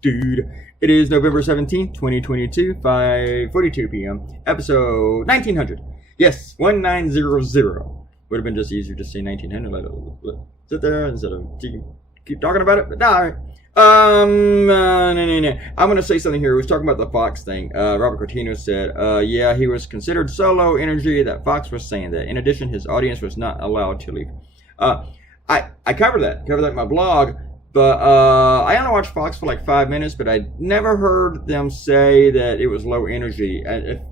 Dude, it is November 17th, 2022, 5:42 p.m. Episode 1900. Yes, 1900. Would have been just easier to say 1900. Let it sit there instead of keep talking about it. But nah, all right. I'm going to say something here. We was talking about the Fox thing. Robert Cortino said, yeah, he was considered so low energy that Fox was saying that. In addition, his audience was not allowed to leave. I covered that in my blog. But I only watched Fox for like 5 minutes, but I never heard them say that it was low energy.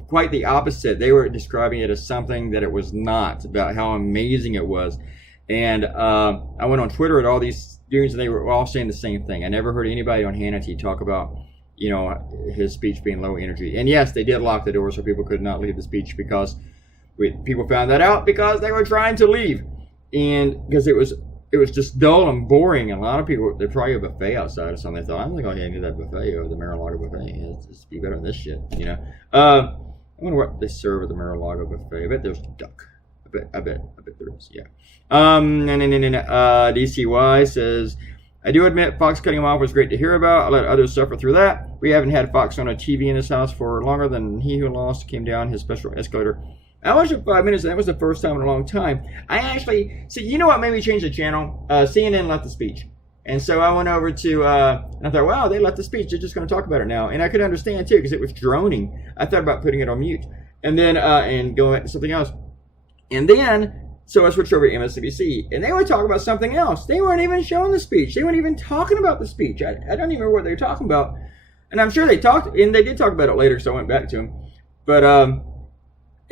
Quite the opposite. They were describing it as something that it was not, about how amazing it was. And I went on Twitter at all these dudes, and they were all saying the same thing. I never heard anybody on Hannity talk about, you know, his speech being low energy. And yes, they did lock the door so people could not leave the speech, because people found that out because they were trying to leave. And because it was just dull and boring. And a lot of people, they probably have a buffet outside or something. They thought, I'm going to go ahead and do that buffet over the Mar-a-Lago buffet. It's be better than this shit, you know. I wonder what they serve at the Mar-a-Lago buffet. I bet there's duck. I bet there is, yeah. DCY says, I do admit Fox cutting him off was great to hear about. I let others suffer through that. We haven't had Fox on a TV in this house for longer than he who lost came down his special escalator. I watched it 5 minutes, and that was the first time in a long time. I actually, see, you know what made me change the channel? CNN left the speech. And so I went over to, and I thought, wow, they left the speech. They're just going to talk about it now. And I could understand, too, because it was droning. I thought about putting it on mute. And then, and going to something else. And then, so I switched over to MSNBC. And they were talking about something else. They weren't even showing the speech. They weren't even talking about the speech. I don't even know what they were talking about. And I'm sure they talked, and they did talk about it later, so I went back to them. But,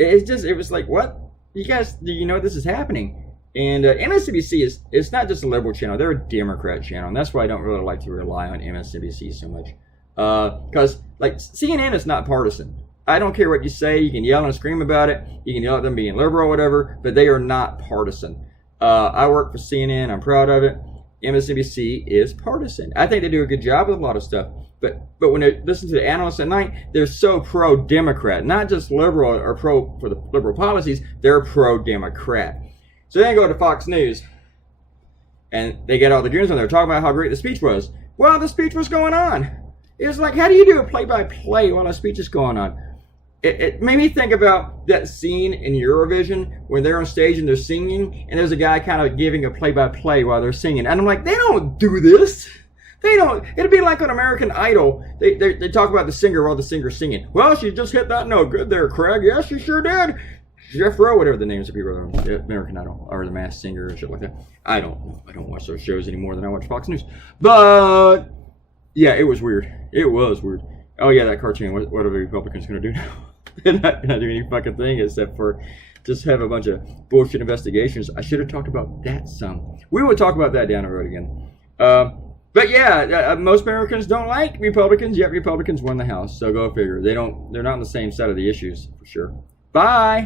it was like, what? You guys, do you know this is happening? And MSNBC it's not just a liberal channel. They're a Democrat channel. And that's why I don't really like to rely on MSNBC so much. Because, like, CNN is not partisan. I don't care what you say. You can yell and scream about it. You can yell at them being liberal or whatever. But they are not partisan. I work for CNN. I'm proud of it. MSNBC is partisan. I think they do a good job with a lot of stuff. But when they listen to the analysts at night, they're so pro-Democrat. Not just liberal or pro for the liberal policies. They're pro-Democrat. So then I go to Fox News. And they get all the goons on there talking about how great the speech was. Well, the speech was going on. It was like, how do you do a play-by-play while a speech is going on? It made me think about that scene in Eurovision when they're on stage and they're singing. And there's a guy kind of giving a play-by-play while they're singing. And I'm like, they don't do this. They don't. It'd be like on American Idol. They talk about the singer while the singer's singing. Well, she just hit that note. Good there, Craig. Yes, she sure did. Jeff Rowe, whatever the names of people are on American Idol, or The Masked Singer or shit like that. I don't know. I don't watch those shows any more than I watch Fox News. But yeah, it was weird. It was weird. Oh yeah, that cartoon. What are the Republicans going to do now? They're not going to do any fucking thing except for just have a bunch of bullshit investigations. I should have talked about that some. We will talk about that down the road again. But yeah, most Americans don't like Republicans, yet Republicans won the House. So go figure. They're not on the same side of the issues, for sure. Bye!